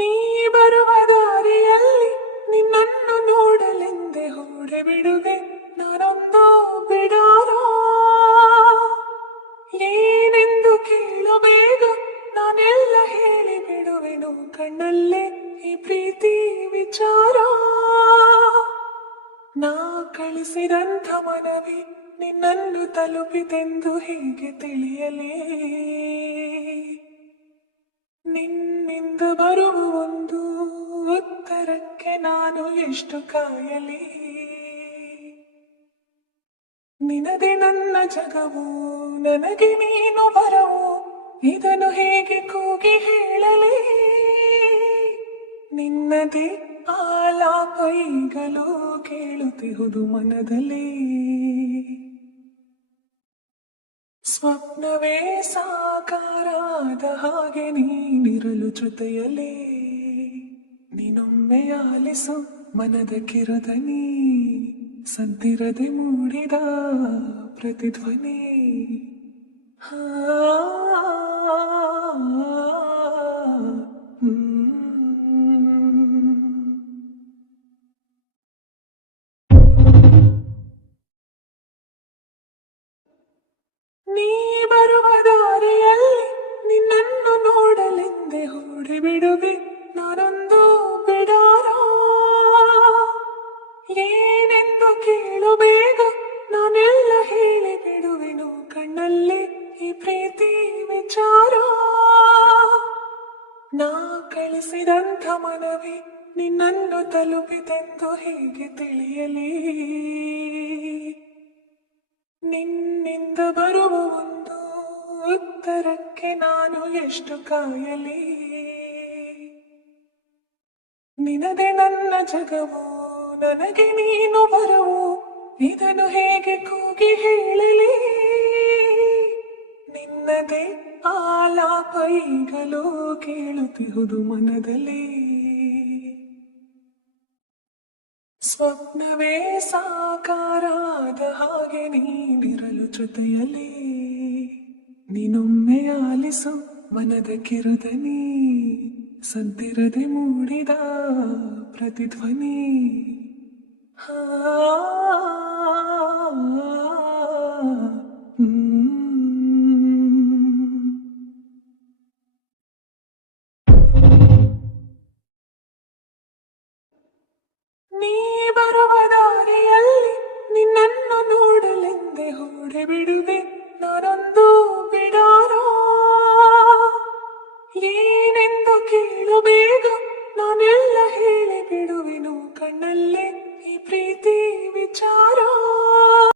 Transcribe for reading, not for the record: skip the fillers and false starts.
ನೀ ಬರುವ ದಾರಿಯಲ್ಲಿ ನಿನ್ನನ್ನು ನೋಡಲೆಂದೆ ಓಡಿ ಬಿಡುವೆ ನಾನೊಂದು ಬಿಡಾರೋ. ಏನೆಂದು ಕೇಳು ಬೇಗ, ನಾನೆಲ್ಲ ಹೇಳಿ ಬಿಡುವೆನು ಕಣ್ಣಲ್ಲೇ ಈ ಪ್ರೀತಿ ವಿಚಾರ. ನಾ ಕಳಿಸಿದಂಥ ಮನವಿ ನಿನ್ನನ್ನು ತಲುಪಿತೆಂದು ಹೀಗೆ ತಿಳಿಯಲೇ. ನಿನ್ನಿಂದ ಬರುವ ಒಂದು ಉತ್ತರಕ್ಕೆ ನಾನು ಎಷ್ಟು ಕಾಯಲಿ. ನಿನದೆ ನನ್ನ ಜಗವು, ನನಗೆ ನೀನು ಬರವು, ಇದನ್ನು ಹೇಗೆ ಕೂಗಿ ಹೇಳಲಿ. ನಿನ್ನದೇ ಆಲಾಪ ಈಗಲೂ ಕೇಳುತ್ತಿಹುದು ಮನದಲ್ಲಿ. ಸ್ವಪ್ನವೇ ಸಾಕಾರಾದ ಹಾಗೆ ನೀನಿರಲು ಜೊತೆಯಲೇ. ನೀನೊಮ್ಮೆ ಆಲಿಸು ಮನದ ಕಿರುದನಿ, ಸದ್ದಿರದೆ ಮೂಡಿದ ಪ್ರತಿಧ್ವನಿ. ನೀ ಬರುವ ದಾರಿಯಲ್ಲಿ ನಿನ್ನನ್ನು ನೋಡಲೆಂದೆ ಓಡಿ ಬಿಡುವೆ ನಾನೊಂದು ಬಿಡಾರೋ. ಏನೆಂದು ಕೇಳು ಬೇಗ, ನಾನೆಲ್ಲ ಹೇಳಿ ಬಿಡುವೆನು ಕಣ್ಣಲ್ಲಿ ಈ ಪ್ರೀತಿ ವಿಚಾರ. ನಾ ಕಳಿಸಿದಂಥ ಮನವಿ ನಿನ್ನನ್ನು ತಲುಪಿತೆಂದು ಹೇಗೆ ತಿಳಿಯಲಿ. ನಿನ್ನಿಂದ ಬರುವ ಒಂದು ಉತ್ತರಕ್ಕೆ ನಾನು ಎಷ್ಟು ಕಾಯಲಿ. ನಿನದೆ ನನ್ನ ಜಗವು, ನನಗೆ ನೀನು ಬರವು, ಇದನ್ನು ಹೇಗೆ ಕೂಗಿ ಹೇಳಲಿ. ನಿನ್ನದೇ ಆಲಾಪ ಈಗಲೂ ಕೇಳುತ್ತಿಹುದು ಮನದಲ್ಲಿ. ಸ್ವಪ್ನವೇ ಸಾಕಾರಾದ ಹಾಗೆ ನೀನಿರಲು ಜೊತೆಯಲಿ. ನೀನೊಮ್ಮೆ ಆಲಿಸು ಮನದ ಕಿರುದನಿ, ಸದ್ದಿರದೆ ಮೂಡಿದ ಪ್ರತಿಧ್ವನಿ. ನೀ ಬರುವ ದಾರಿಯಲ್ಲಿ ನಿನ್ನನ್ನು ನೋಡಲೆಂದೆ ಓಡಿ ಬಿಡುವೆ ನಾನೊಂದು